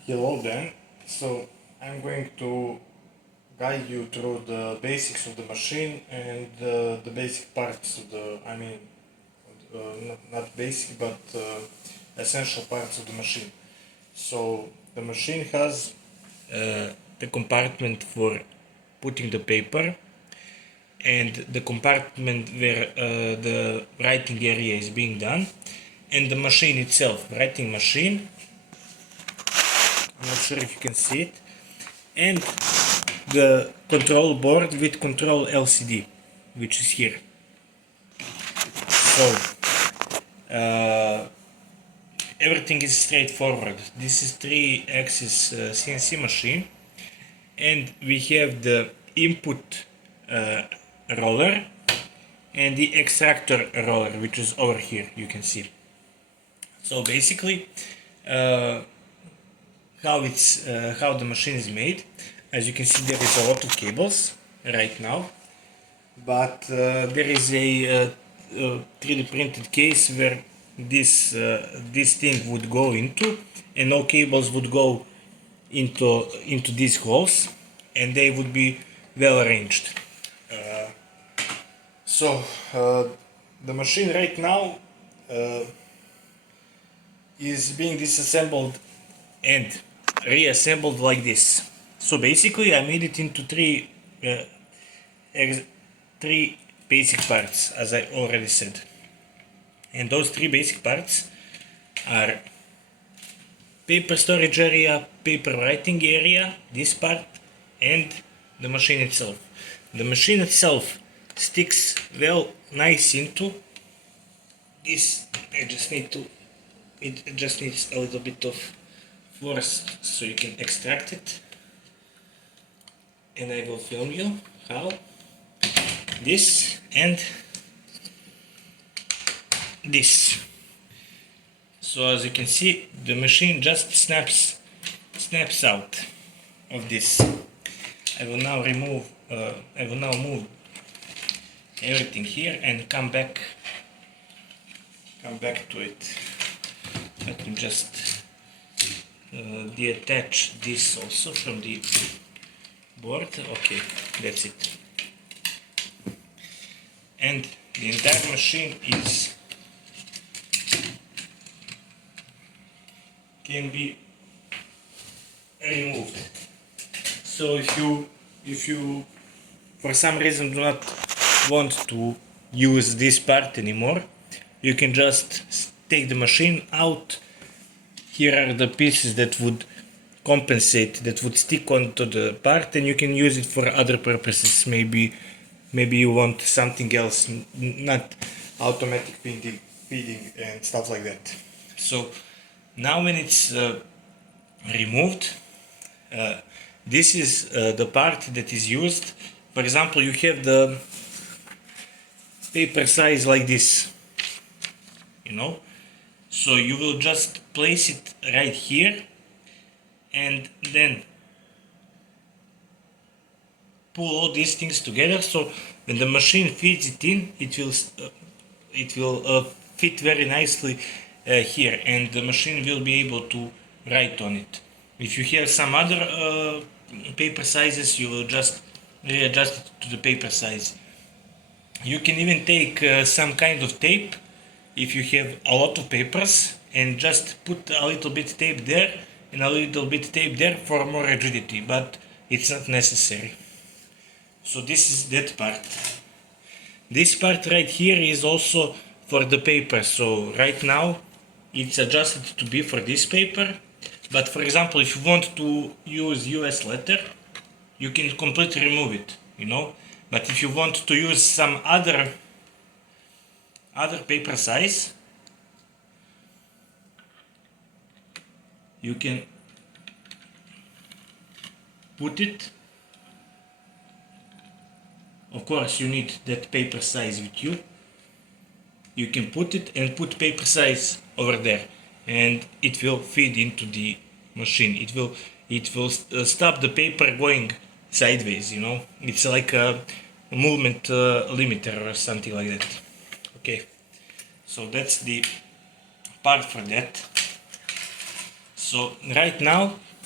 Hello then. So I'm going to guide you through the basics of the machine and the basic parts of not basic but essential parts of the machine. So the machine has the compartment for putting the paper and the compartment where the writing area is being done, and the machine itself, writing machine. I'm not sure if you can see it, and the control board with control LCD, which is here. So everything is straightforward. This is 3-axis CNC machine, and we have the input roller and the extractor roller, which is over here, you can see. So basically how the machine is made. As you can see, there is a lot of cables right now, but there is a 3D printed case where this thing would go into, and no cables would go into these holes, and they would be well arranged. So the machine right now is being disassembled and reassembled like this. So basically I made it into three basic parts, as I already said. And those three basic parts are paper storage area, paper writing area, this part, and the machine itself. The machine itself sticks well nice into this. It just needs a little bit of force so you can extract it, and I will film you how this and this. So as you can see, the machine just snaps out of this. I will now move everything here and come back to it. Let me just detach this also from the board. Okay, that's it. And the entire machine can be removed. So if you for some reason do not want to use this part anymore, you can just take the machine out. Here are the pieces that would compensate, that would stick onto the part, and you can use it for other purposes. Maybe you want something else, not automatic feeding and stuff like that. So now when it's removed, this is the part that is used. For example, you have the paper size like this, so you will just place it right here and then pull all these things together, so when the machine feeds it in, it will fit very nicely here, and the machine will be able to write on it. If you have some other paper sizes, you will just readjust it to the paper size. You can even take some kind of tape if you have a lot of papers, and just put a little bit tape there and a little bit tape there for more rigidity, but it's not necessary. So this is that part. This part right here is also for the paper. So right now it's adjusted to be for this paper, but for example, if you want to use US letter, you can completely remove it, but if you want to use some other paper size, you can put it. Of course, you need that paper size with you. You can put it and put paper size over there, and it will feed into the machine. It will stop the paper going sideways. It's like a movement limiter or something like that. Okay, so that's the part for that. So right now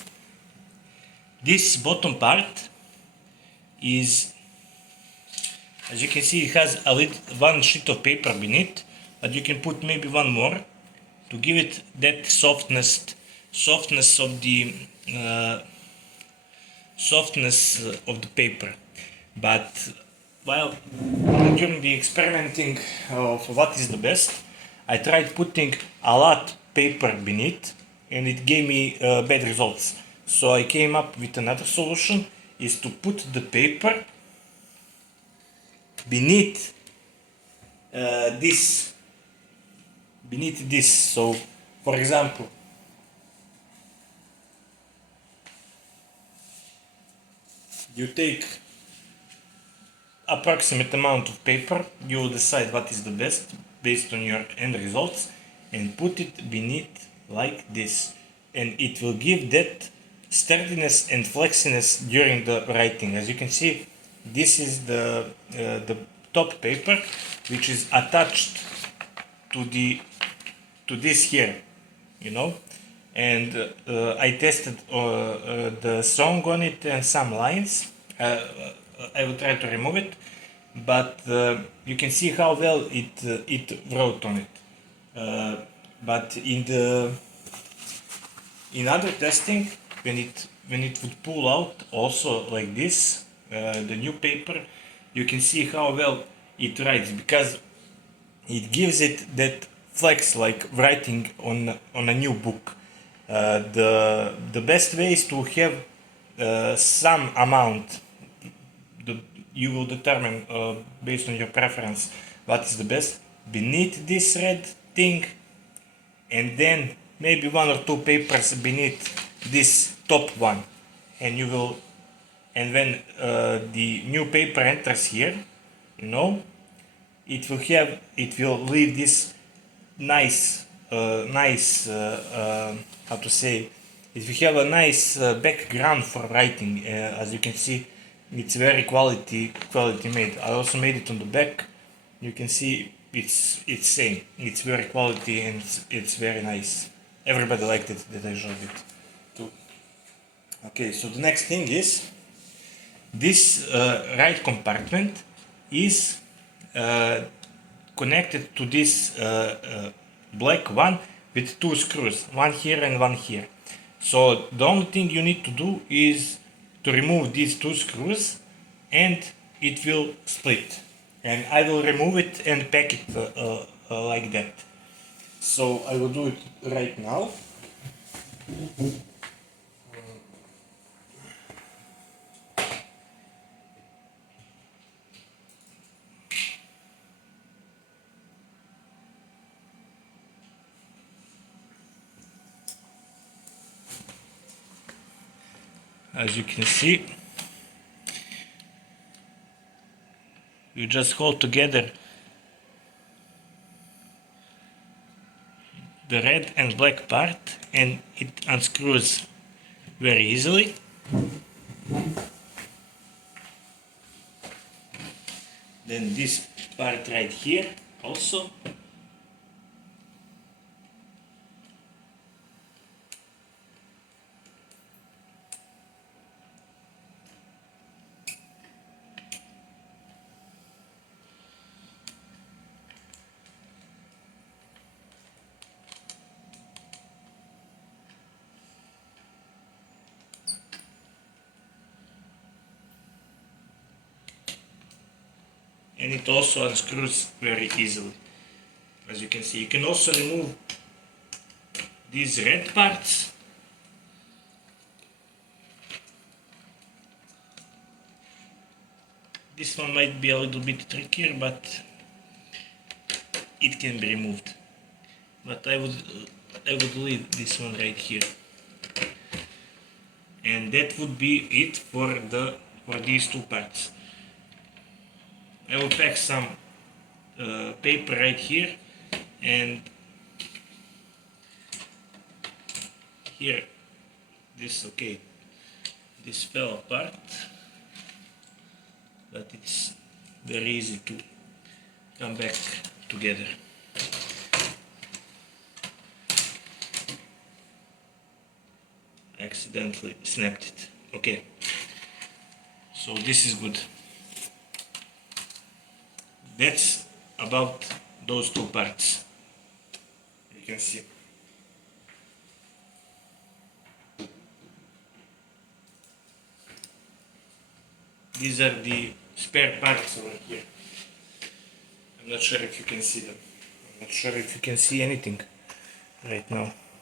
this bottom part is, as you can see, it has one sheet of paper beneath, but you can put maybe one more to give it that softness of the paper. But while during the experimenting of what is the best, I tried putting a lot paper beneath, and it gave me bad results. So I came up with another solution: is to put the paper beneath this. So, for example, you take approximate amount of paper, you will decide what is the best based on your end results, and put it beneath like this, and it will give that sturdiness and flexiness during the writing. As you can see, this is the top paper, which is attached to this here, you know, and I tested the song on it and some lines. I will try to remove it, but you can see how well it wrote on it. But in other testing, when it would pull out also like this, the new paper, you can see how well it writes, because it gives it that flex like writing on a new book. The best way is to have some amount. You will determine based on your preference what is the best beneath this red thing, and then maybe one or two papers beneath this top one, and you will, and when the new paper enters here, you know, it will leave this nice how to say, it will have a nice background for writing. As you can see, it's very quality made. I also made it on the back. You can see it's same. It's very quality, and it's very nice. Everybody liked it that I showed it too. Okay, so the next thing is this right compartment is connected to this black one with two screws, one here and one here. So the only thing you need to do is to remove these two screws, and it will split. And I will remove it and pack it like that. So I will do it right now. As you can see, you just hold together the red and black part, and it unscrews very easily. Then this part right here also. And it also unscrews very easily. As you can see, you can also remove these red parts. This one might be a little bit trickier, but it can be removed. But I would leave this one right here. And that would be it for these two parts. I will pack some paper right here, and here this fell apart, but it's very easy to come back together. Accidentally snapped it Okay, so this is good. That's about those two parts. You can see. These are the spare parts over here. I'm not sure if you can see them. I'm not sure if you can see anything right now.